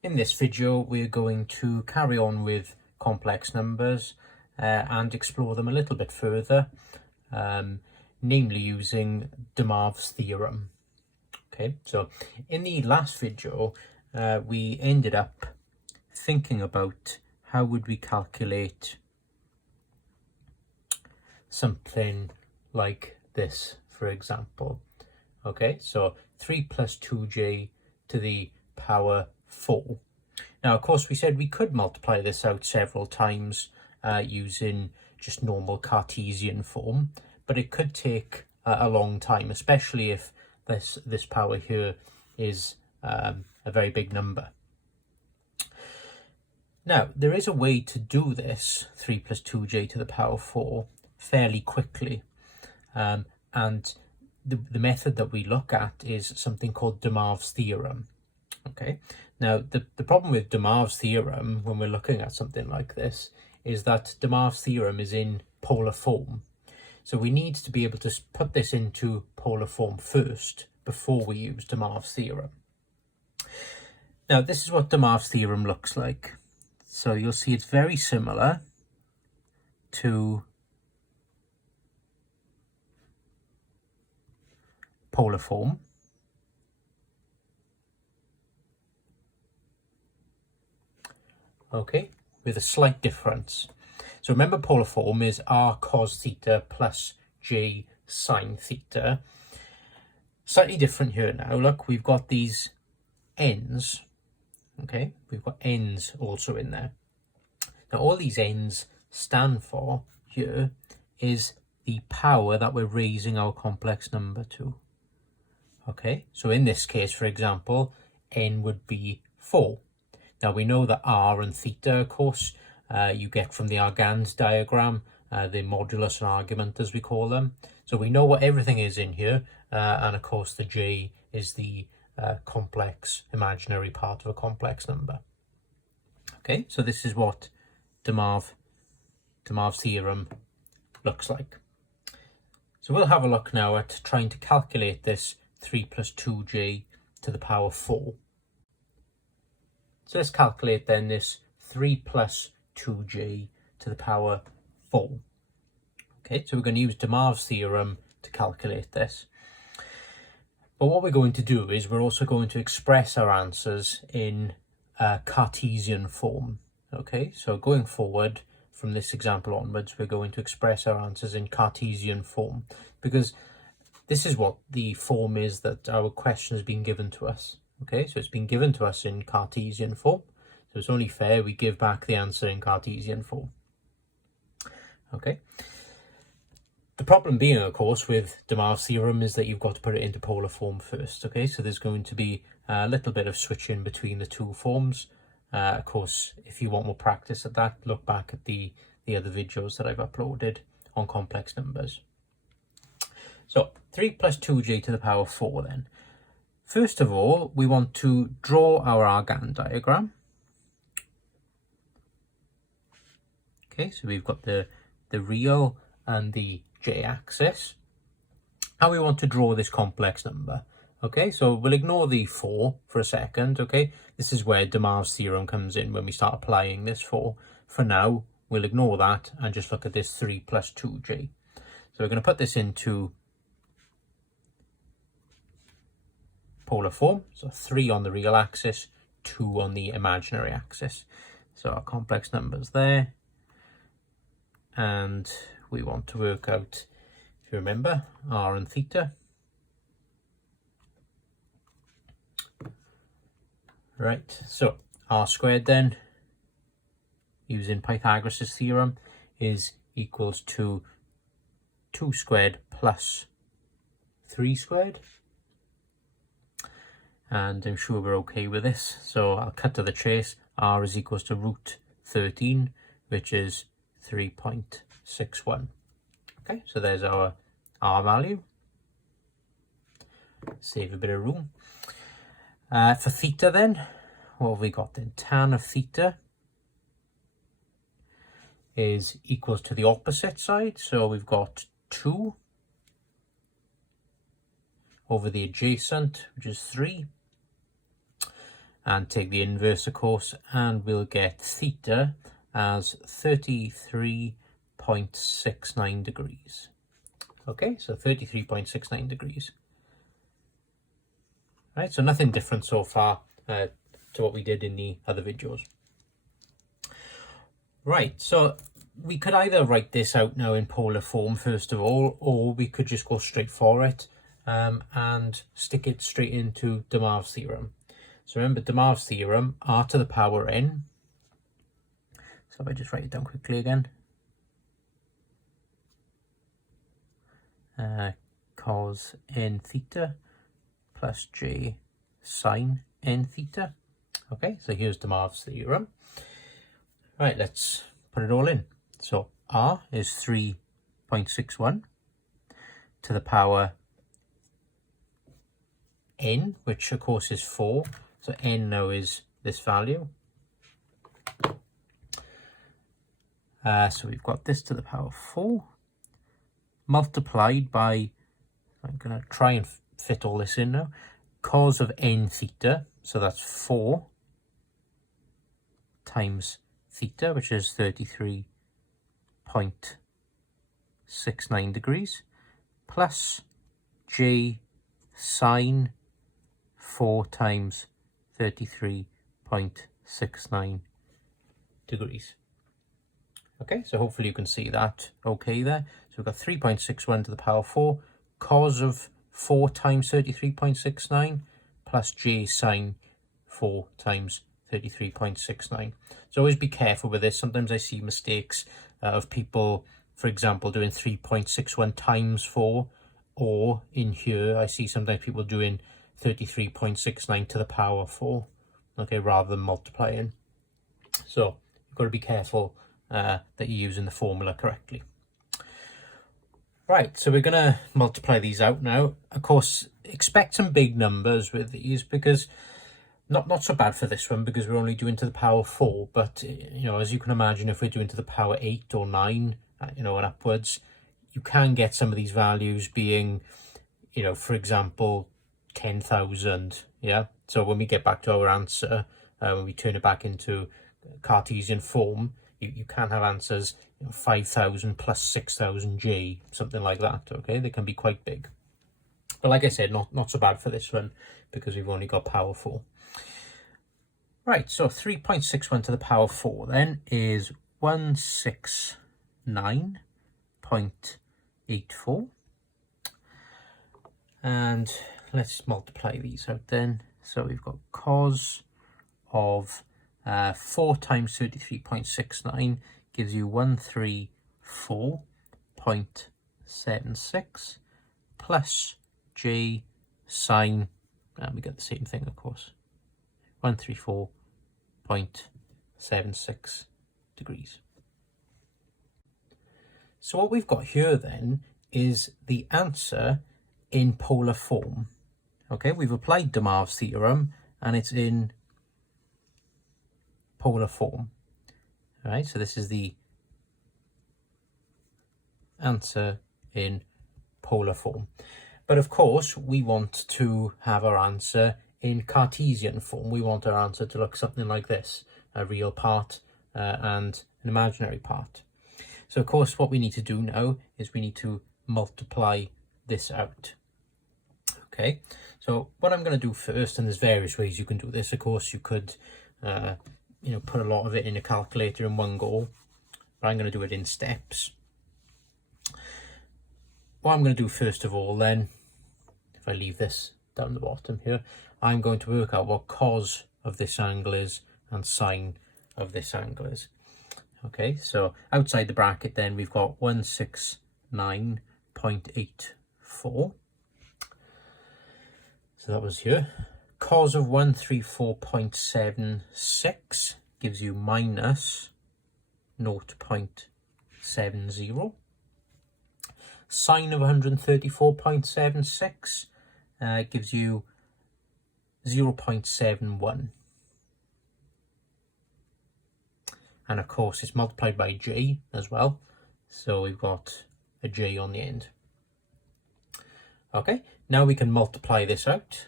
In this video, we're going to carry on with complex numbers and explore them a little bit further, namely using de Moivre's theorem. Okay, so in the last video, we ended up thinking about how would we calculate something like this, for example. Okay, so 3 plus 2j to the power 4. Now, of course, we said we could multiply this out several times using just normal Cartesian form, but it could take a long time, especially if this power here is a very big number. Now, there is a way to do this, 3 plus 2j to the power 4, fairly quickly. And the method that we look at is something called de Moivre's theorem. Okay, now the problem with de Moivre's theorem when we're looking at something like this is that de Moivre's theorem is in polar form. So we need to be able to put this into polar form first before we use de Moivre's theorem. Now, this is what de Moivre's theorem looks like. So you'll see it's very similar to polar form. Okay, with a slight difference. So remember, polar form is r cos theta plus j sine theta. Slightly different here now. Look, we've got these n's. Okay, we've got n's also in there. Now, all these n's stand for here is the power that we're raising our complex number to. Okay, so in this case, for example, n would be 4. Now, we know that r and theta, of course, you get from the Argand diagram, the modulus and argument, as we call them. So we know what everything is in here, and of course the j is the complex imaginary part of a complex number. Okay, so this is what de Moivre's theorem looks like. So we'll have a look now at trying to calculate this 3 plus 2j to the power 4. So let's calculate then this 3 plus 2j to the power 4. Okay, so we're going to use de Moivre's theorem to calculate this. But what we're going to do is we're also going to express our answers in Cartesian form. Okay, so going forward from this example onwards, we're going to express our answers in Cartesian form, because this is what the form is that our question has been given to us. Okay, so it's been given to us in Cartesian form, so it's only fair we give back the answer in Cartesian form. Okay. The problem being, of course, with de Moivre's theorem is that you've got to put it into polar form first. Okay, so there's going to be a little bit of switching between the two forms. Of course, if you want more practice at that, look back at the other videos that I've uploaded on complex numbers. So 3 plus 2j to the power 4 then. First of all, we want to draw our Argand diagram. Okay, so we've got the real and the j-axis. And we want to draw this complex number. Okay, so we'll ignore the 4 for a second. Okay, this is where de Moivre's theorem comes in when we start applying this 4. For now, we'll ignore that and just look at this 3 plus 2j. So we're going to put this into polar form, so 3 on the real axis, 2 on the imaginary axis. So our complex numbers there, and we want to work out, if you remember, r and theta. Right, so r squared then, using Pythagoras' theorem, is equals to 2 squared plus 3 squared. And I'm sure we're okay with this, so I'll cut to the chase. R is equals to root 13, which is 3.61. Okay, so there's our R value. Save a bit of room. For theta then, what have we got then? Tan of theta is equals to the opposite side, so we've got 2 over the adjacent, which is 3. and take the inverse, of course, and we'll get theta as 33.69 degrees. Okay, so 33.69 degrees. Right, so nothing different so far to what we did in the other videos. Right, so we could either write this out now in polar form first of all, or we could just go straight for it and stick it straight into de Moivre's theorem. So remember de Moivre's theorem, r to the power n. So if I just write it down quickly again. Cos n theta plus j sine n theta. Okay, so here's de Moivre's theorem. Right, let's put it all in. So r is 3.61 to the power n, which of course is 4. So n now is this value. So we've got this to the power 4 multiplied by, I'm going to try and fit all this in now, cos of n theta, so that's 4 times theta, which is 33.69 degrees, plus j sine 4 times 33.69 degrees. Okay, so hopefully you can see that okay there. So we've got 3.61 to the power 4, cos of 4 times 33.69 plus j sine 4 times 33.69. So always be careful with this. Sometimes I see mistakes of people, for example, doing 3.61 times 4, or in here I see sometimes people doing 33.69 to the power 4, okay, rather than multiplying. So you've got to be careful that you're using the formula correctly. Right, so we're going to multiply these out now. Of course, expect some big numbers with these, because not so bad for this one, because we're only doing to the power 4, but you know, as you can imagine, if we're doing to the power 8 or 9, you know, and upwards, you can get some of these values being, you know, for example, 10,000. Yeah, so when we get back to our answer, when we turn it back into Cartesian form, you can have answers, you know, 5,000 plus 6,000 j, something like that. Okay, they can be quite big, but like I said, not so bad for this one, because we've only got power 4. Right, so 3.61 to the power 4 then is 169.84, and let's multiply these out then. So we've got cos of 4 times 33.69 gives you 134.76 plus j sine, and we get the same thing, of course, 134.76 degrees. So what we've got here then is the answer in polar form. Okay, we've applied de Moivre's theorem and it's in polar form. All right, so this is the answer in polar form. But of course, we want to have our answer in Cartesian form. We want our answer to look something like this, a real part and an imaginary part. So of course, what we need to do now is we need to multiply this out. Okay, so what I'm going to do first, and there's various ways you can do this. Of course, you could you know, put a lot of it in a calculator in one go, but I'm going to do it in steps. What I'm going to do first of all then, if I leave this down the bottom here, I'm going to work out what cos of this angle is and sine of this angle is. Okay, so outside the bracket then we've got 169.84. So that was here. Cos of 134.76 gives you minus 0.70. Sine of 134.76 gives you 0.71. And of course it's multiplied by j as well, so we've got a j on the end. Okay, now we can multiply this out.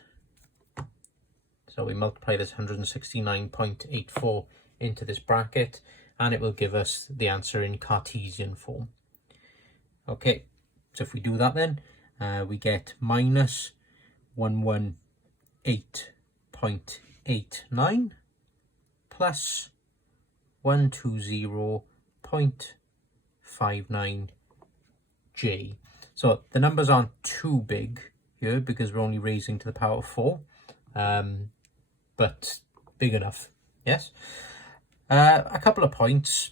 So we multiply this 169.84 into this bracket, and it will give us the answer in Cartesian form. Okay, so if we do that then, we get minus 118.89 plus 120.59J. So the numbers aren't too big here because we're only raising to the power of 4, but big enough, yes. A couple of points.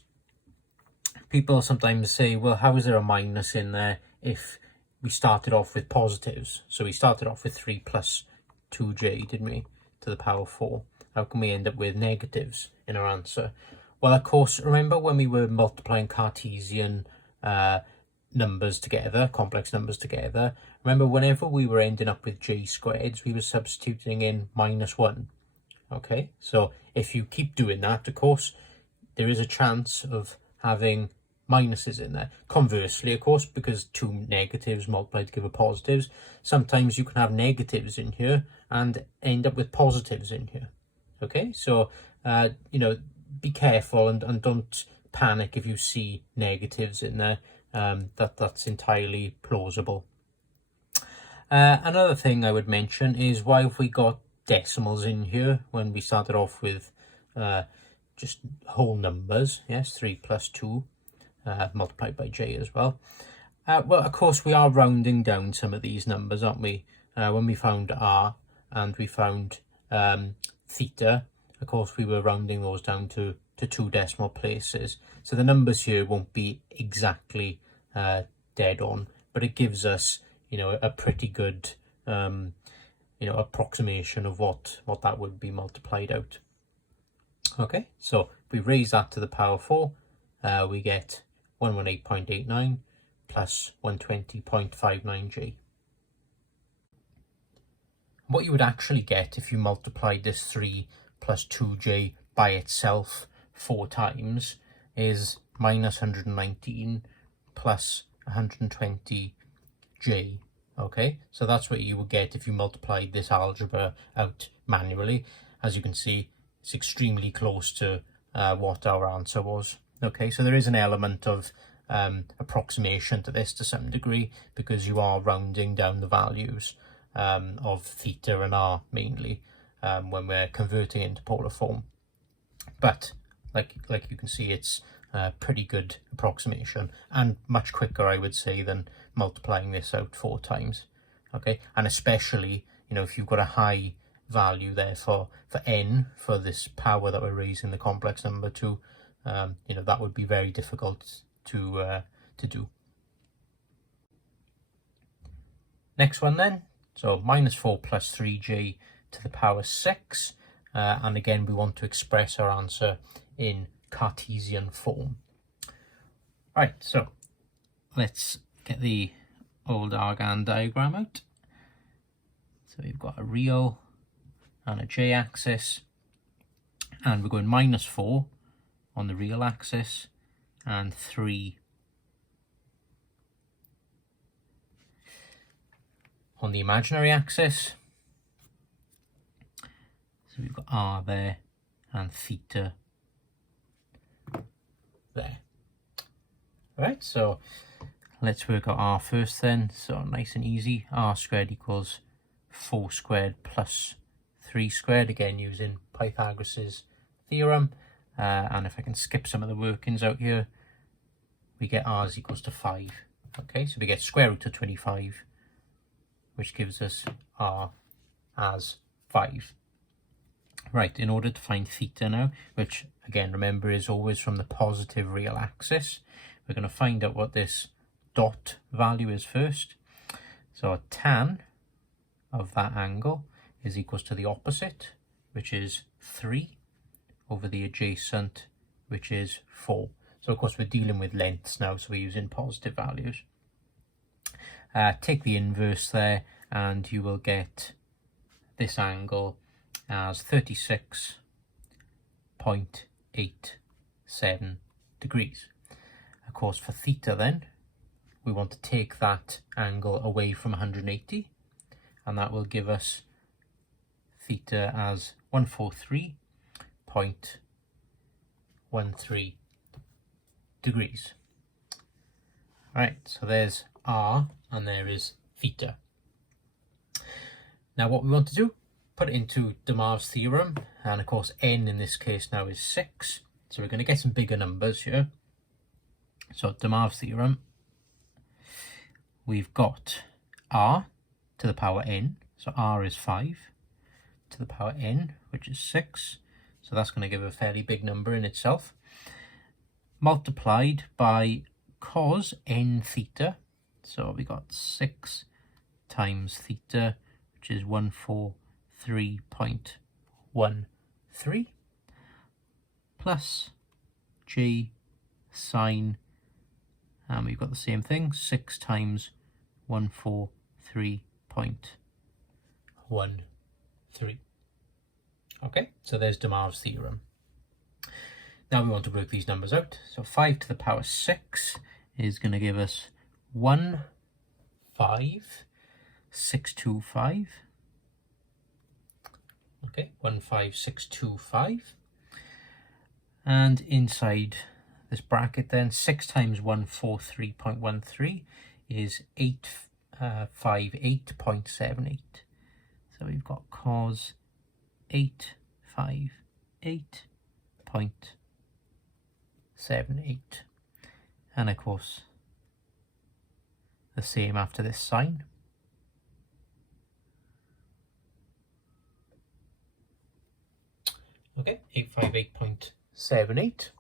People sometimes say, well, how is there a minus in there if we started off with positives? So we started off with 3 plus 2j, didn't we, to the power of 4? How can we end up with negatives in our answer? Well, of course, remember when we were multiplying Cartesian numbers together, complex numbers together, remember whenever we were ending up with j squareds, we were substituting in minus 1. Okay, so if you keep doing that, of course, there is a chance of having minuses in there. Conversely, of course, because two negatives multiplied together positives, sometimes you can have negatives in here and end up with positives in here. Okay, so you know, be careful and don't panic if you see negatives in there. That's entirely plausible. Another thing I would mention is, why have we got decimals in here when we started off with just whole numbers? Yes, 3 plus 2 multiplied by j as well. Well, of course, we are rounding down some of these numbers, aren't we? When we found r and we found theta, of course, we were rounding those down to 2 decimal places. So the numbers here won't be exactly dead on, but it gives us, you know, a pretty good you know, approximation of what that would be multiplied out. Okay, so if we raise that to the power 4, we get 118.89 plus 120.59j. What you would actually get if you multiplied this 3 plus 2j by itself 4 times is minus 119 plus 120j. Okay, so that's what you would get if you multiplied this algebra out manually. As you can see, it's extremely close to what our answer was. Okay, so there is an element of approximation to this to some degree, because you are rounding down the values of theta and r mainly when we're converting into polar form. But like you can see, it's a pretty good approximation, and much quicker, I would say, than multiplying this out 4 times. Okay, and especially, you know, if you've got a high value there for n, for this power that we're raising the complex number to, you know, that would be very difficult to do. Next one then, so minus 4 plus 3j to the power 6, and again we want to express our answer in Cartesian form. Right, so let's get the old Argand diagram out. So we've got a real and a j-axis, and we're going minus 4 on the real axis and 3 on the imaginary axis. So we've got r there and theta there. Right, so let's work out r first then. So nice and easy, r squared equals 4 squared plus 3 squared, again using Pythagoras's theorem. And if I can skip some of the workings out here, we get r is equals to 5. Okay, so we get square root of 25, which gives us r as 5. Right, in order to find theta now, which again, remember, is always from the positive real axis, we're going to find out what this dot value is first. So tan of that angle is equals to the opposite, which is 3, over the adjacent, which is 4. So of course we're dealing with lengths now, so we're using positive values. Take the inverse there, and you will get this angle as 36.87 degrees. Of course, for theta then, we want to take that angle away from 180, and that will give us theta as 143.13 degrees. Right, so there's r and there is theta. Now what we want to do, put it into de Moivre's theorem, and of course n in this case now is 6, so we're going to get some bigger numbers here. So de Moivre's theorem, we've got r to the power n, so r is 5, to the power n, which is 6, so that's going to give a fairly big number in itself, multiplied by cos n theta, so we got 6 times theta, which is 143.13, plus j sine, and we've got the same thing, 6 times 143.13. Okay, so there's de Moivre's theorem. Now we want to work these numbers out. So 5 to the power 6 is going to give us 15625. Okay, 15625. And inside this bracket then, 6 times 143.13 is 858.78. So we've got cos 858.78. And of course, the same after this sine. Okay, 858.78.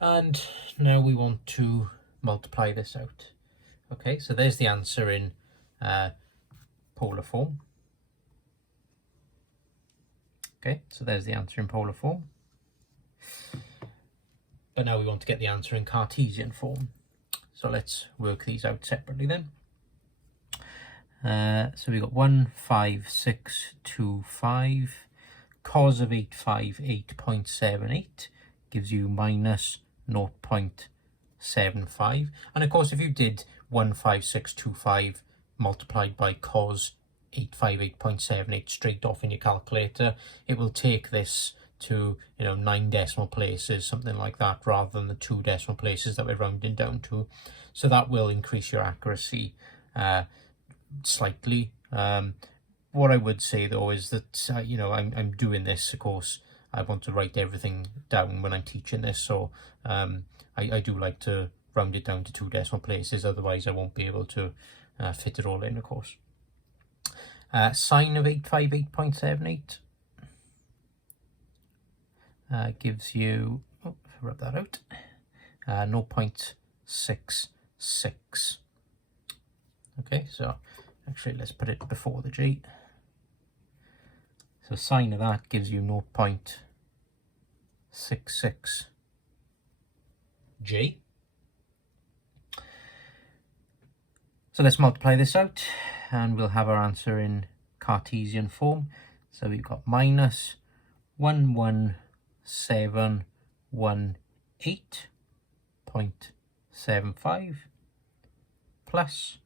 And now we want to multiply this out. Okay, so there's the answer in polar form. Okay, so there's the answer in polar form. But now we want to get the answer in Cartesian form. So let's work these out separately then. So we got 15625. Cos of 858.78 gives you minus 0.75. And of course, if you did 15625 multiplied by cos 858.78 straight off in your calculator, it will take this to 9 decimal places, something like that, rather than the 2 decimal places that we're rounding down to. So that will increase your accuracy slightly. What I would say though is that I'm doing this, of course I want to write everything down when I'm teaching this, so I do like to round it down to 2 decimal places, otherwise I won't be able to fit it all in, of course. Sine of 858.78 gives you, rub that out, 0.66. Okay, so actually let's put it before the g. So sine of that gives you 0.66 g. So let's multiply this out and we'll have our answer in Cartesian form. So we've got minus 11718.75 plus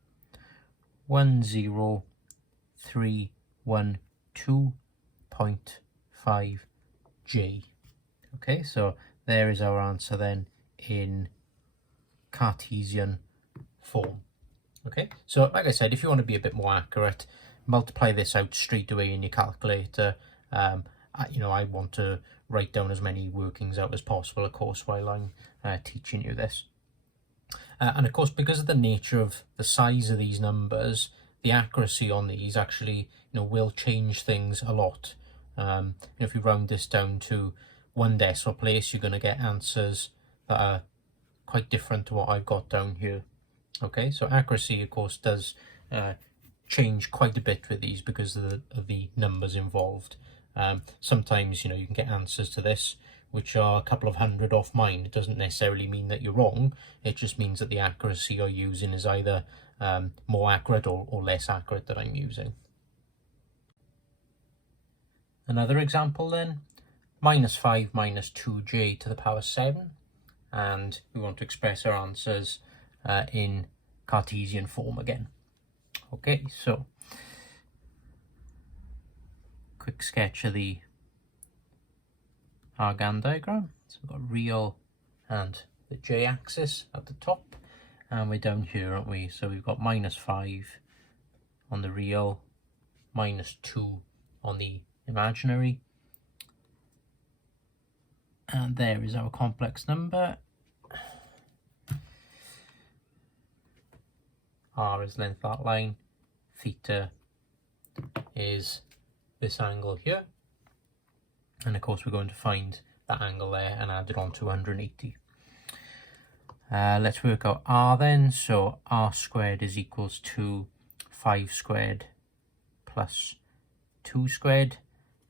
10312.5 g. Okay, so there is our answer then in Cartesian form. Okay, so like I said, if you want to be a bit more accurate, multiply this out straight away in your calculator. I want to write down as many workings out as possible, of course, while I'm teaching you this. And of course, because of the nature of the size of these numbers, the accuracy on these actually, will change things a lot. If you round this down to 1 decimal place, you're going to get answers that are quite different to what I've got down here. Okay, so accuracy, of course, does change quite a bit with these because of the numbers involved. Sometimes, you can get answers to this which are a couple of hundred off mine. It doesn't necessarily mean that you're wrong. It just means that the accuracy you're using is either more accurate or less accurate that I'm using. Another example then, minus 5 minus 2j to the power 7. And we want to express our answers in Cartesian form again. Okay, so quick sketch of the Argand diagram. So we've got real and the j-axis at the top, and we're down here, aren't we? So we've got -5 on the real, -2 on the imaginary, and there is our complex number. R is length of that line, theta is this angle here, and of course we're going to find that angle there and add it on to 180. Let's work out R then. So R squared is equals to 5 squared plus 2 squared.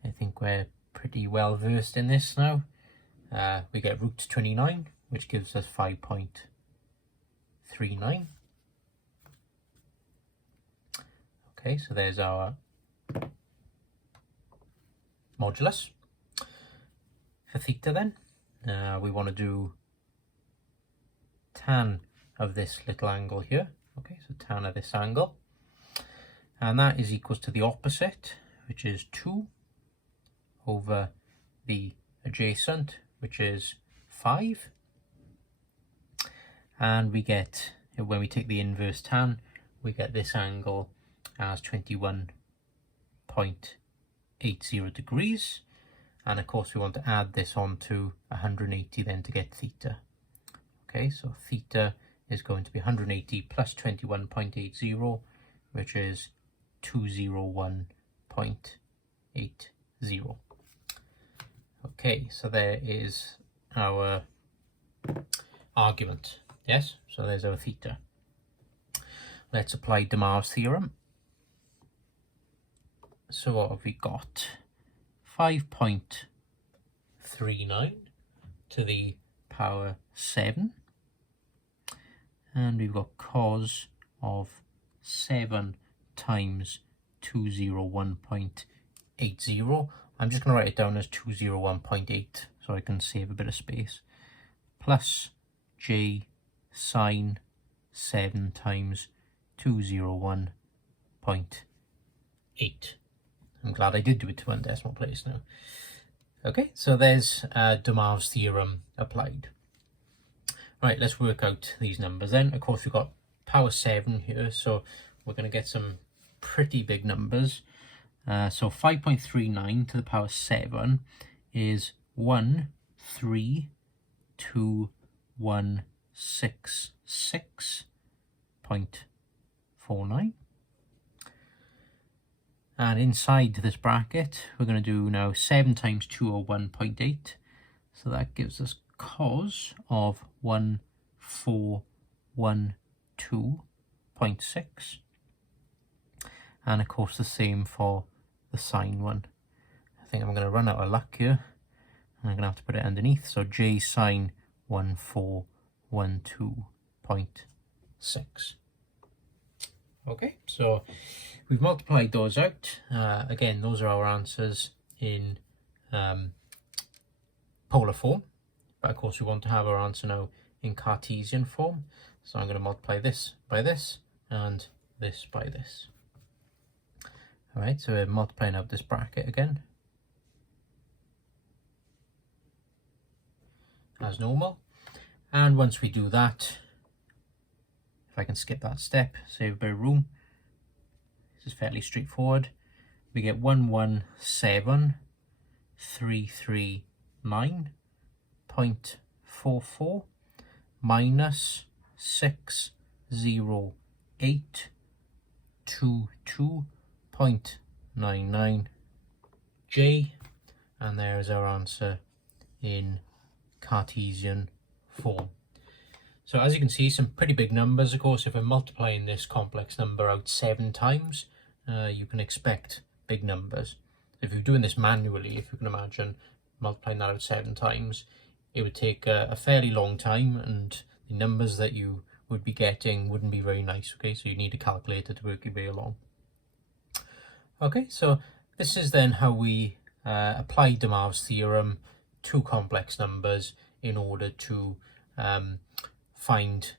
I think we're pretty well versed in this now. We get root 29, which gives us 5.39. Okay, so there's our modulus. For theta then, we want to do tan of this little angle here. Okay, so tan of this angle. And that is equals to the opposite, which is 2 over the adjacent, which is 5. And we get, when we take the inverse tan, we get this angle as 21.80 degrees. And of course we want to add this on to 180 then to get theta. Okay, so theta is going to be 180 plus 21.80, which is 201.80. Okay, so there is our argument. Yes, so there's our theta. Let's apply De Moivre's theorem. So what have we got? 5.39 to the power 7. And we've got cos of 7 times 201.80. I'm just going to write it down as 201.8 so I can save a bit of space. Plus j sine 7 times 201.8. I'm glad I did do it to one decimal place now. Okay, so there's De Moivre's theorem applied. Right, let's work out these numbers then. Of course, we've got power 7 here, so we're going to get some pretty big numbers. So 5.39 to the power 7 is 132,166.49. And inside this bracket, we're going to do now 7 times 201.8. So that gives us cos of 1412.6. And of course the same for the sine one. I think I'm going to run out of luck here. And I'm going to have to put it underneath. So j sine 1412.6. Okay, so we've multiplied those out. Again, those are our answers in polar form. But of course we want to have our answer now in Cartesian form. So I'm going to multiply this by this and this by this. Alright, so we're multiplying out this bracket again, as normal. And once we do that, if I can skip that step, save a bit of room, this is fairly straightforward. We get 117,339.44 minus 60822.99 J, and there is our answer in Cartesian form. So as you can see, some pretty big numbers. Of course, if we're multiplying this complex number out 7 times, you can expect big numbers. If you're doing this manually, if you can imagine multiplying that out 7 times, it would take a fairly long time, and the numbers that you would be getting wouldn't be very nice. Okay, so you need a calculator to work your way along. Okay, so this is then how we apply De Moivre's theorem to complex numbers in order to find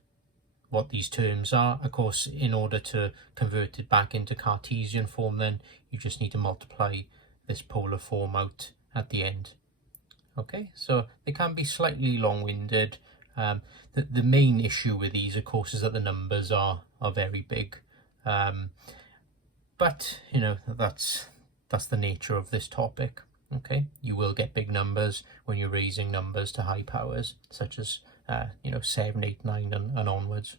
what these terms are. Of course, in order to convert it back into Cartesian form, then you just need to multiply this polar form out at the end. Okay, so they can be slightly long-winded. The main issue with these, of course, is that the numbers are very big. But, you know, that's the nature of this topic. Okay, you will get big numbers when you're raising numbers to high powers, such as, you know, 7, 8, 9 and onwards.